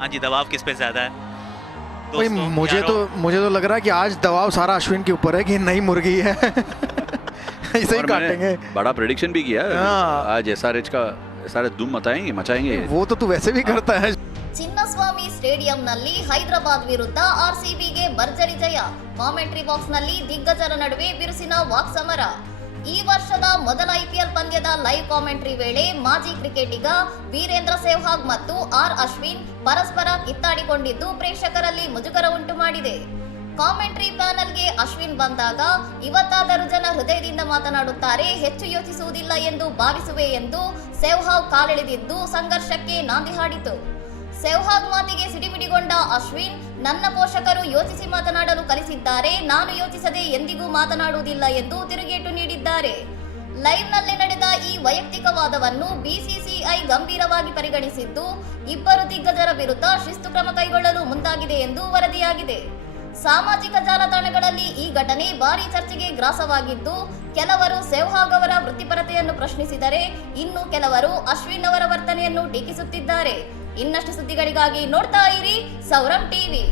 हाँ जी, दबाव किस पे ज्यादा है? भाई मुझे तो लग रहा है कि आज दबाव सारा अश्विन के ऊपर है कि नई मुर्गी है। इसे ही काटेंगे। बड़ा प्रेडिक्शन भी किया आज एसआरएच का, एसआरएच धूम मचाएंगे। वो तो तू वैसे भी करता है। ಚಿನ್ನಸ್ವಾಮಿ ಸ್ಟೇಡಿಯಂನಲ್ಲಿ ಹೈದರಾಬಾದ್ ವಿರುದ್ಧ ಆರ್ಸಿಬಿಗೆ ಭರ್ಜರಿ ಜಯ. ಕಾಮೆಂಟ್ರಿ ಬಾಕ್ಸ್ನಲ್ಲಿ ದಿಗ್ಗಜರ ನಡುವೆ ಬಿರುಸಿನ ವಾಕ್ಸಮರ. ಈ ವರ್ಷದ ಮೊದಲ ಐಪಿಎಲ್ ಪಂದ್ಯದ ಲೈವ್ ಕಾಮೆಂಟ್ರಿ ವೇಳೆ ಮಾಜಿ ಕ್ರಿಕೆಟಿಗ ವೀರೇಂದ್ರ ಸೆಹ್ವಾಗ್ ಮತ್ತು ಅಶ್ವಿನ್ ಪರಸ್ಪರ ಕಿತ್ತಾಡಿಕೊಂಡಿದ್ದು ಪ್ರೇಕ್ಷಕರಲ್ಲಿ ಮುಜುಗರ ಉಂಟು ಮಾಡಿದೆ. ಕಾಮೆಂಟ್ರಿ ಪ್ಯಾನಲ್ಗೆ ಅಶ್ವಿನ್ ಬಂದಾಗ ಇವತ್ತಾದರೂ ಜನ ಹೃದಯದಿಂದ ಮಾತನಾಡುತ್ತಾರೆ, ಹೆಚ್ಚು ಯೋಚಿಸುವುದಿಲ್ಲ ಎಂದು ಭಾವಿಸುವೆ ಎಂದು ಸೆಹ್ವಾಗ್ ಕಾಲೆಳೆದಿದ್ದು ಸಂಘರ್ಷಕ್ಕೆ ನಾಂದಿ ಹಾಡಿತು. ಸೆಹ್ವಾಗ್ ಮಾತಿಗೆ ಸಿಡಿಮಿಡಿಗೊಂಡ ಅಶ್ವಿನ್, ನನ್ನ ಪೋಷಕರು ಯೋಚಿಸಿ ಮಾತನಾಡಲು ಕಲಿಸಿದ್ದಾರೆ, ನಾನು ಯೋಚಿಸದೆ ಎಂದಿಗೂ ಮಾತನಾಡುವುದಿಲ್ಲ ಎಂದು ತಿರುಗೇಟು ನೀಡಿದ್ದಾರೆ. ಲೈವ್ನಲ್ಲಿ ನಡೆದ ಈ ವೈಯಕ್ತಿಕ ವಾದವನ್ನು ಬಿಸಿಸಿಐ ಗಂಭೀರವಾಗಿ ಪರಿಗಣಿಸಿದ್ದು ಇಬ್ಬರು ದಿಗ್ಗಜರ ವಿರುದ್ಧ ಶಿಸ್ತು ಕ್ರಮ ಕೈಗೊಳ್ಳಲು ಮುಂದಾಗಿದೆ ಎಂದು ವರದಿಯಾಗಿದೆ. ಸಾಮಾಜಿಕ ಜಾಲತಾಣಗಳಲ್ಲಿ ಈ ಘಟನೆ ಭಾರೀ ಚರ್ಚೆಗೆ ಗ್ರಾಸವಾಗಿದ್ದು, ಕೆಲವರು ಸೆಹ್ವಾಗ್ ಅವರ ವೃತ್ತಿಪರತೆಯನ್ನು ಪ್ರಶ್ನಿಸಿದರೆ, ಇನ್ನು ಕೆಲವರು ಅಶ್ವಿನ್ ಅವರ ವರ್ತನೆಯನ್ನು ಟೀಕಿಸುತ್ತಿದ್ದಾರೆ. ಇನ್ನಷ್ಟು ಸುದ್ದಿಗಳಿಗಾಗಿ ನೋಡ್ತಾ ಇರಿ ಸೌರಂ ಟಿವಿ.